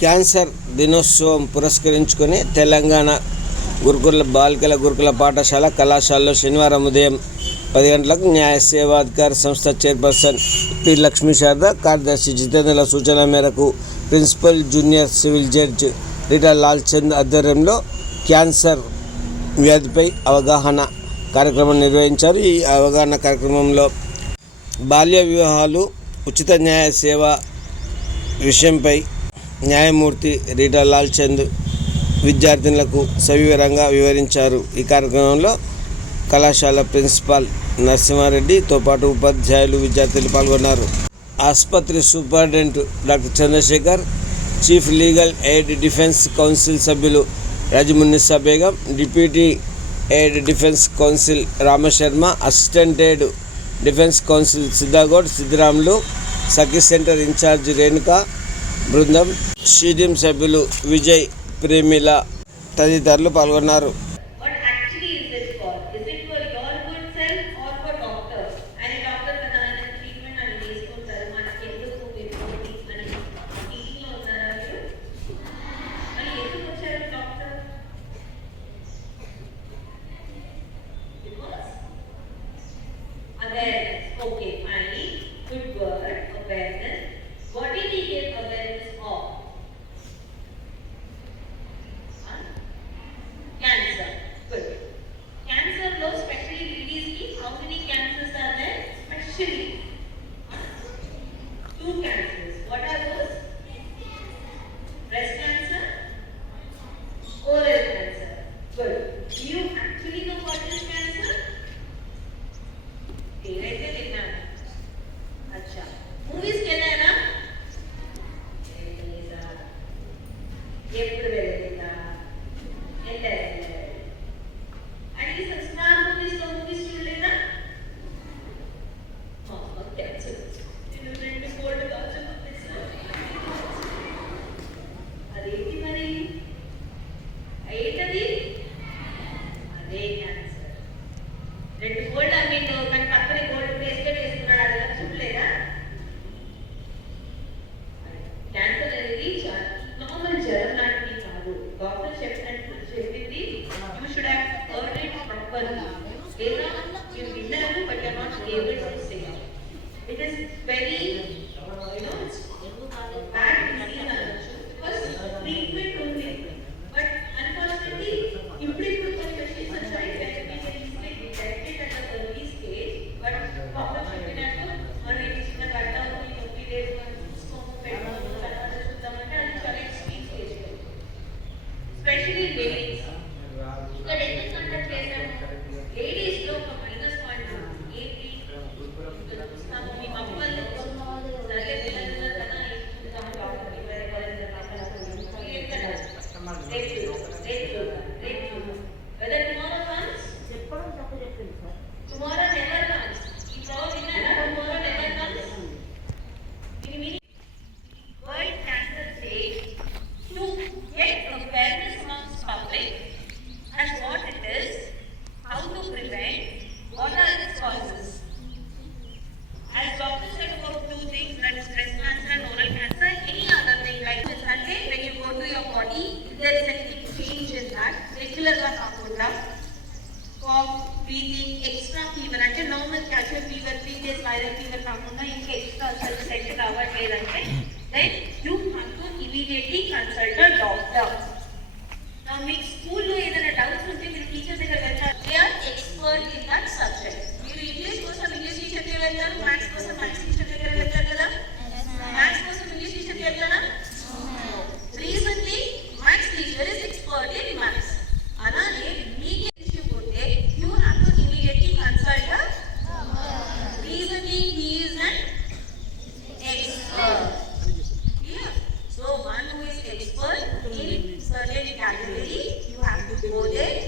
Cancer దినోత్సవం పురస్కరించుకొని తెలంగాణ గురుకుల బాలికల గురుకుల పాఠశాల కళాశాలలో శనివారం ఉదయం పది గంటలకు న్యాయ సేవాధికార సంస్థ చైర్పర్సన్ పి. లక్ష్మీ శారద కార్యదర్శి జితేంద్రుల సూచన మేరకు principal junior civil judge Reeta Lalchand ఆధ్వర్యంలో క్యాన్సర్ వ్యాధిపై అవగాహన కార్యక్రమం నిర్వహించారు. ఈ అవగాహన కార్యక్రమంలో బాల్య వివాహాలు ఉచిత న్యాయ సేవ విషయంపై న్యాయమూర్తి రీటా లాల్ చంద్ విద్యార్థినులకు సవివరంగా వివరించారు. ఈ కార్యక్రమంలో కళాశాల ప్రిన్సిపాల్ నరసింహారెడ్డితో పాటు ఉపాధ్యాయులు విద్యార్థులు పాల్గొన్నారు. ఆసుపత్రి superintendent doctor Chandrashekar chief legal aid defence counsel సభ్యులు Rajamunnisa Begum deputy aid defence counsel Ramasharma assistant aid defence counsel Siddhagoud Siddiramulu Sakhi centre in charge Renuka బృందం షీటీం సభ్యులు విజయ్ ప్రేమిల తదితరులు పాల్గొన్నారు. Okay. you have to go there.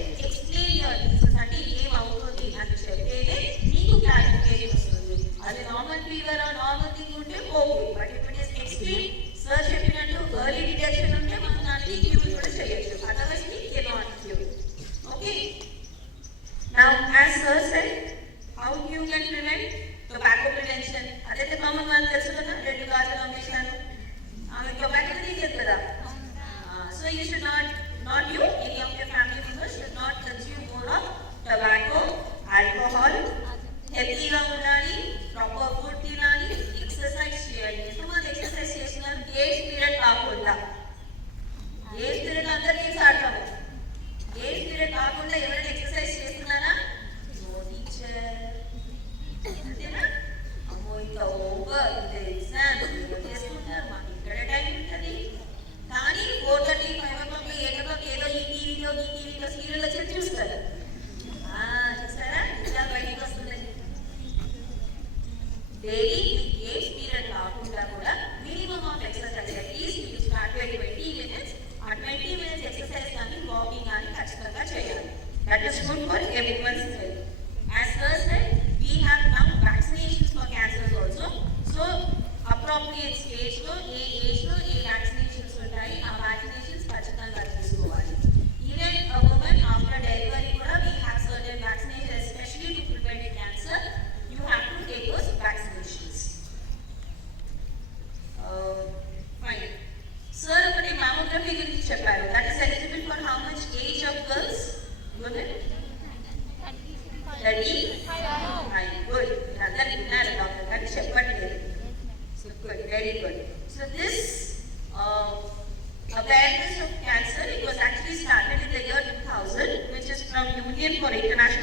na hii haikuli nadhani kunalo nakuunganisha kwani very good. So this um, awareness of cancer it was actually started in the year 2000 which is from union for international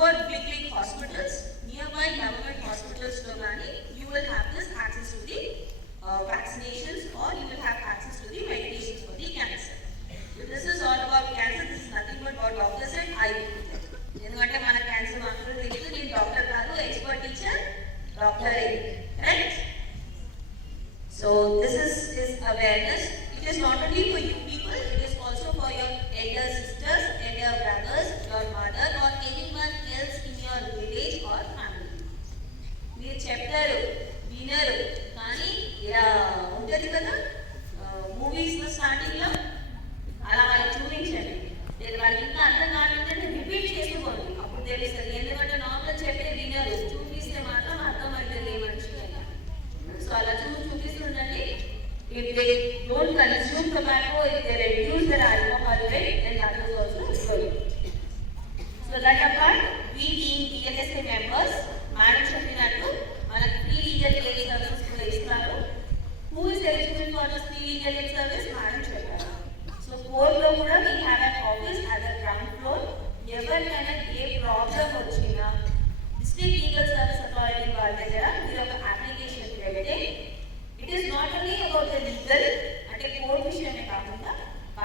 over clinic hospitals, nearby really, it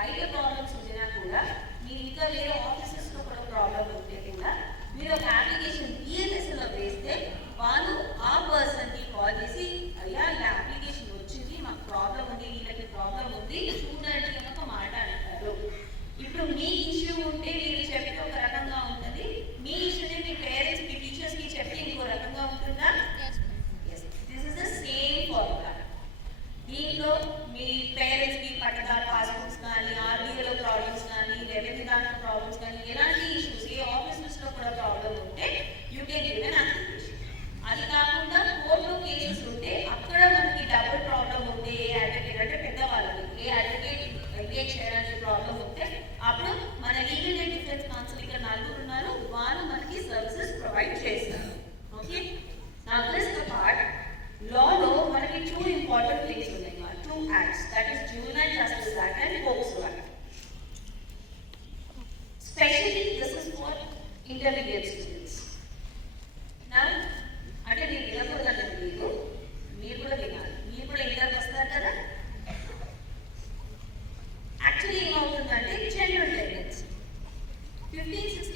right? Please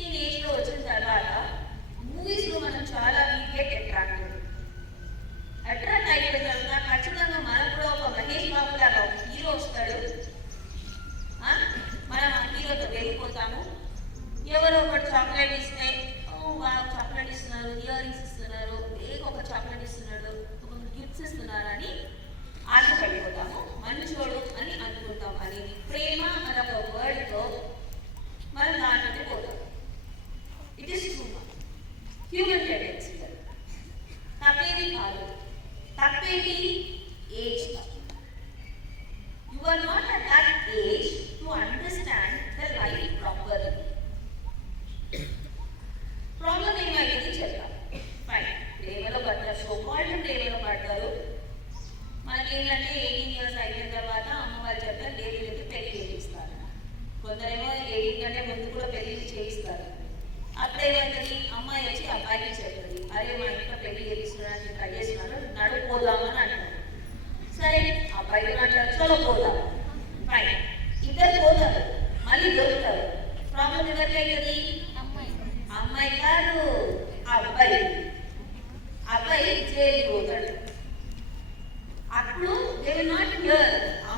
will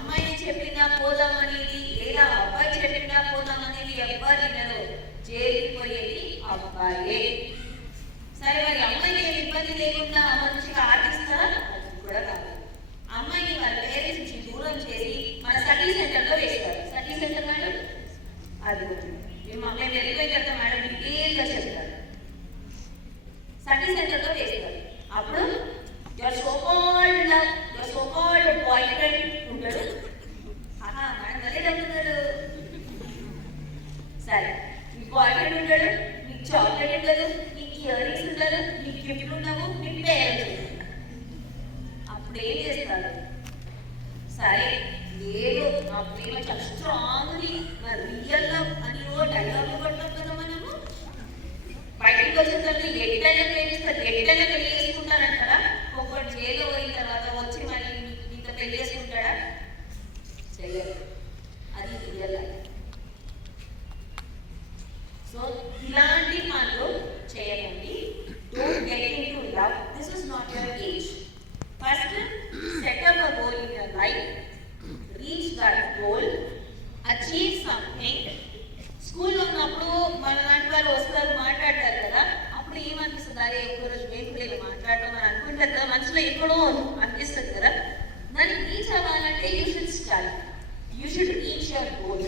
not here పోదాం అనేది లేదా అబ్బాయి చెప్పినా పోదాం అనేది ఎవ్వరు వినరు. జైలుకి అబ్బాయే. సరే మరి అమ్మాయి ఏమి ఇబ్బంది లేకుండా మంచిగా ఆర్టిస్తారా అది కూడా కాదు అమ్మాయిని వాళ్ళ పేరెంట్స్ నుంచి దూరం చేసి మన సటీ సెంటర్లో వేస్తారు. సటీ సెంటర్ మేడం? అది మేము మేము వెళ్ళిపోయిన తర్వాత మేడం డీటెయిల్గా చెప్తారు. సటీ సెంటర్లో వేస్తారు. అప్పుడు your so called your so called boy ఉంటాడు ఆహా మళ్ళీ చెప్తున్నాడు సరే మీ బాయ్ ఉంటాడు మీకు చాక్లెట్ ఉండదు మీకు ఇయర్ రింగ్స్ ఉండదు మీకు గిఫ్ట్ ఉండవు మీ పేరెంట్స్ అప్పుడు ఏం చేస్తారు సరే లేదు నా ప్రేమ చాలా మరి రియల్ లవ్ అని ఓ డైలాగ్ కొట్టాం కదా మనము. బయటకు వచ్చిన తర్వాత ఎట్టైనా ప్రేమిస్తారు ఎట్టైనా పెళ్ళి చేసుకుంటారంటారా ఒక్కటి జైలు పోయిన తర్వాత పెళ్ళి చేసుకుంటాడా చెయ్యరు అది రియల్ లైఫ్. సో ఇలాంటి పనులు చేయకండి. Don't get into love this is not your age first set up a goal in your life reach that goal achieve something స్కూల్లో ఉన్నప్పుడు మన లాంటి వాళ్ళు వస్తారు మాట్లాడతారు కదా. అప్పుడు ఏమనిపిస్తుంది? అరే ఒక్కరోజు మేము లేదు మాట్లాడటం అని అనుకుంటారు కదా మనసులో ఎక్కడో అనిపిస్తుంది కదా. దాన్ని రీచ్ అవ్వాలంటే you should start you should reach your goal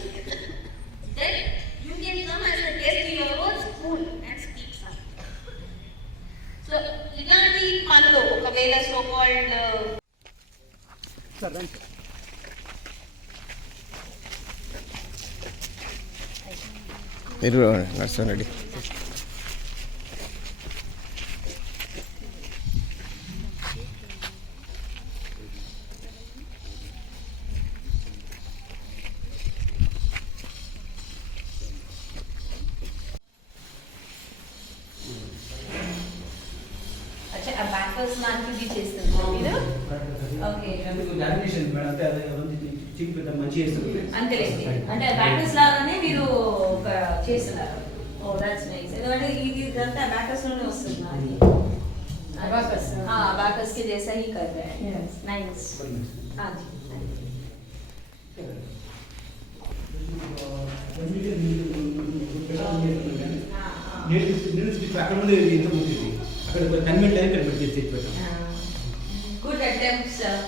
then you can come as a guest in your own school and speak something so ఇలాంటి పనులు ఒకవేళ సో కాల్డ్ మీరు నర్సన్ రెడ్డి అంతేలేండి అంటే బ్యాటర్స్ లాగానే మీరు ఒక చేస్తున్నారు. ఓ దాట్స్ నైస్ ఎందుకంటే ఇది ఇదంతా బ్యాటర్స్లోనే వస్తుంది నాది. కి జైసా హీ కర్ రహే అక్కడ ముందు కన్వెంట్ అయ్యి కన్వెంట్ చేసి గుడ్ అటెంప్ట్ సార్